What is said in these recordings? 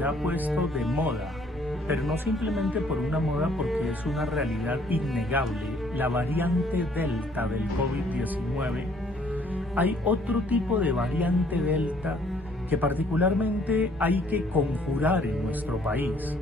se ha puesto de moda, pero no simplemente por una moda, porque es una realidad innegable, la variante Delta del COVID-19. Hay otro tipo de variante Delta que particularmente hay que conjurar en nuestro país,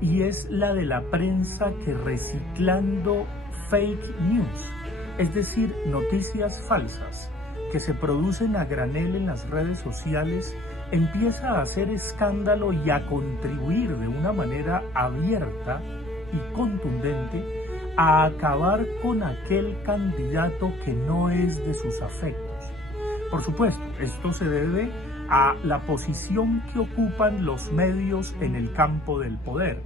y es la de la prensa que, reciclando fake news, es decir, noticias falsas que se producen a granel en las redes sociales, empieza a hacer escándalo y a contribuir de una manera abierta y contundente a acabar con aquel candidato que no es de sus afectos. Por supuesto, esto se debe a la posición que ocupan los medios en el campo del poder.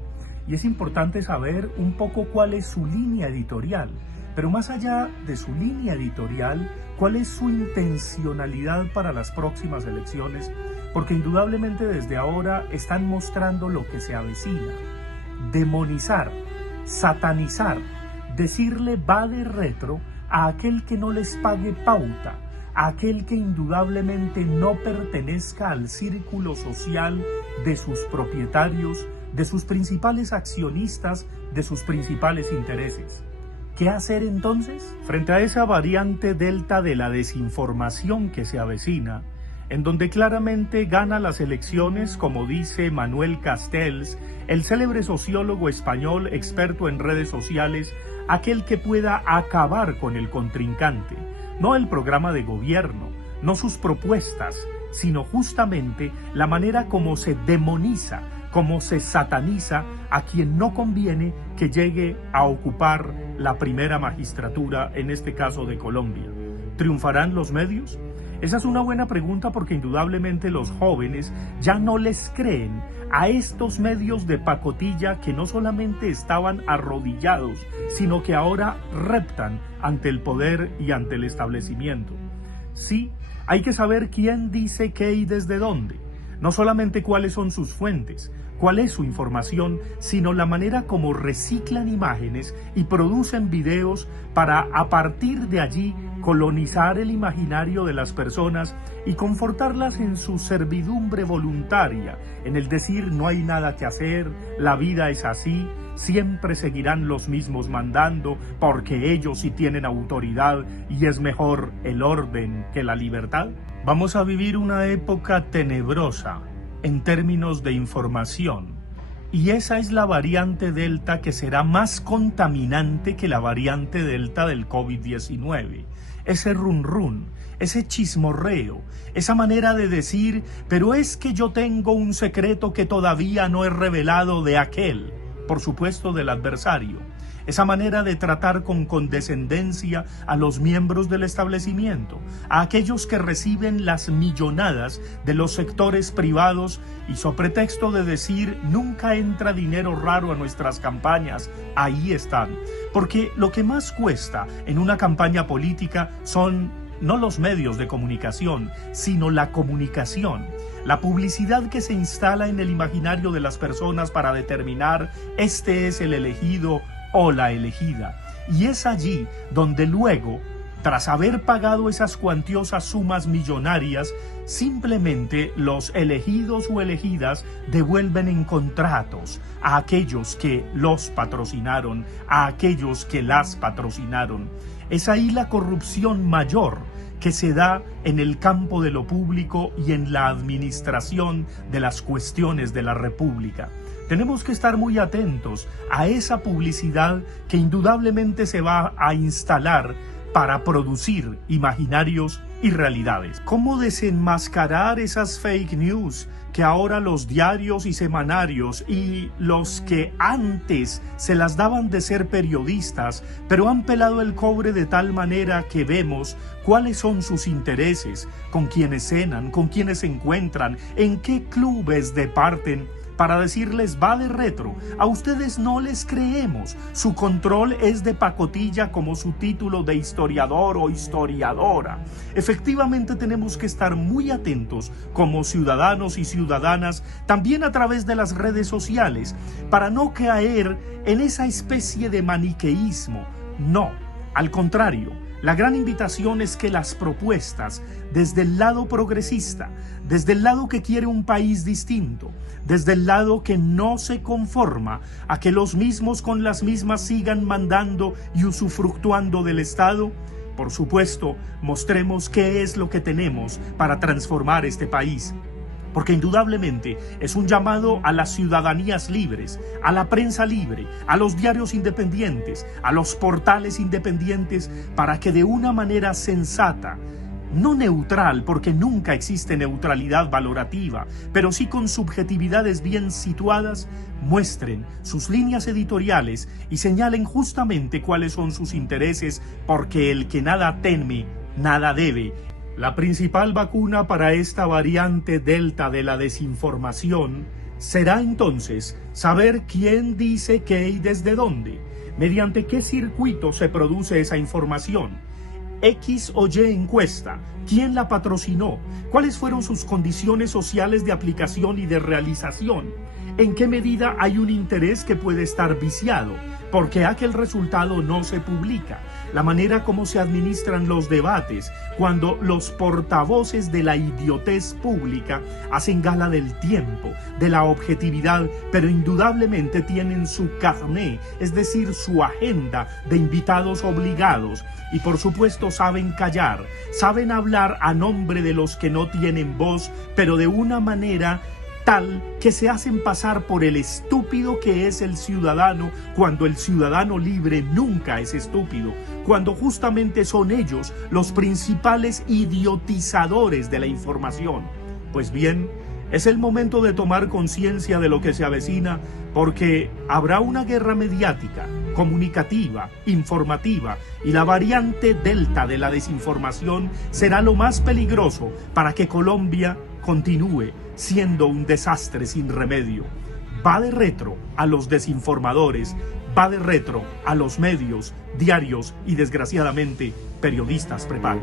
Y es importante saber un poco cuál es su línea editorial, pero más allá de su línea editorial, cuál es su intencionalidad para las próximas elecciones, porque indudablemente desde ahora están mostrando lo que se avecina: demonizar, satanizar, decirle va de retro a aquel que no les pague pauta, a aquel que indudablemente no pertenezca al círculo social de sus propietarios, de sus principales accionistas, de sus principales intereses. ¿Qué hacer entonces? Frente a esa variante Delta de la desinformación que se avecina, en donde claramente gana las elecciones, como dice Manuel Castells, el célebre sociólogo español experto en redes sociales, aquel que pueda acabar con el contrincante, no el programa de gobierno, no sus propuestas, sino justamente la manera como se demoniza, como se sataniza a quien no conviene que llegue a ocupar la primera magistratura, en este caso de Colombia. ¿Triunfarán los medios? Esa es una buena pregunta, porque indudablemente los jóvenes ya no les creen a estos medios de pacotilla que no solamente estaban arrodillados, sino que ahora reptan ante el poder y ante el establecimiento. Sí, hay que saber quién dice qué y desde dónde. No solamente cuáles son sus fuentes, cuál es su información, sino la manera como reciclan imágenes y producen videos para, a partir de allí, colonizar el imaginario de las personas y confortarlas en su servidumbre voluntaria, en el decir no hay nada que hacer, la vida es así, siempre seguirán los mismos mandando porque ellos sí tienen autoridad y es mejor el orden que la libertad. Vamos a vivir una época tenebrosa en términos de información, y esa es la variante Delta, que será más contaminante que la variante Delta del COVID-19. Ese run, ese chismorreo, esa manera de decir, pero es que yo tengo un secreto que todavía no he revelado de aquel, por supuesto del adversario. Esa manera de tratar con condescendencia a los miembros del establecimiento, a aquellos que reciben las millonadas de los sectores privados y, sobre pretexto de decir nunca entra dinero raro a nuestras campañas, ahí están. Porque lo que más cuesta en una campaña política son no los medios de comunicación, sino la comunicación. La publicidad que se instala en el imaginario de las personas para determinar este es el elegido o la elegida. Y es allí donde luego, tras haber pagado esas cuantiosas sumas millonarias, simplemente los elegidos o elegidas devuelven en contratos a aquellos que los patrocinaron, a aquellos que las patrocinaron. Es ahí la corrupción mayor que se da en el campo de lo público y en la administración de las cuestiones de la República. Tenemos que estar muy atentos a esa publicidad que indudablemente se va a instalar para producir imaginarios y realidades. ¿Cómo desenmascarar esas fake news que ahora los diarios y semanarios y los que antes se las daban de ser periodistas, pero han pelado el cobre de tal manera que vemos cuáles son sus intereses, con quiénes cenan, con quiénes se encuentran, en qué clubes departen, para decirles va de retro, a ustedes no les creemos, su control es de pacotilla como su título de historiador o historiadora. Efectivamente tenemos que estar muy atentos como ciudadanos y ciudadanas, también a través de las redes sociales, para no caer en esa especie de maniqueísmo. No, al contrario, La gran invitación es que las propuestas desde el lado progresista, desde el lado que quiere un país distinto, desde el lado que no se conforma a que los mismos con las mismas sigan mandando y usufructuando del Estado, por supuesto, mostremos qué es lo que tenemos para transformar este país. Porque indudablemente es un llamado a las ciudadanías libres, a la prensa libre, a los diarios independientes, a los portales independientes, para que de una manera sensata, no neutral, porque nunca existe neutralidad valorativa, pero sí con subjetividades bien situadas, muestren sus líneas editoriales y señalen justamente cuáles son sus intereses, porque el que nada teme, nada debe. La principal vacuna para esta variante Delta de la desinformación será entonces saber quién dice qué y desde dónde, mediante qué circuito se produce esa información. X o Y encuesta, quién la patrocinó, cuáles fueron sus condiciones sociales de aplicación y de realización, en qué medida hay un interés que puede estar viciado, por qué aquel resultado no se publica, la manera como se administran los debates cuando los portavoces de la idiotez pública hacen gala del tiempo, de la objetividad, pero indudablemente tienen su carné, es decir, su agenda de invitados obligados, y por supuesto saben callar, saben hablar a nombre de los que no tienen voz, pero de una manera tal que se hacen pasar por el estúpido que es el ciudadano, cuando el ciudadano libre nunca es estúpido, cuando justamente son ellos los principales idiotizadores de la información. Pues bien, es el momento de tomar conciencia de lo que se avecina, porque habrá una guerra mediática, comunicativa, informativa, y la variante Delta de la desinformación será lo más peligroso para que Colombia continúe siendo un desastre sin remedio. Va de retro a los desinformadores, va de retro a los medios, diarios y desgraciadamente periodistas prepago.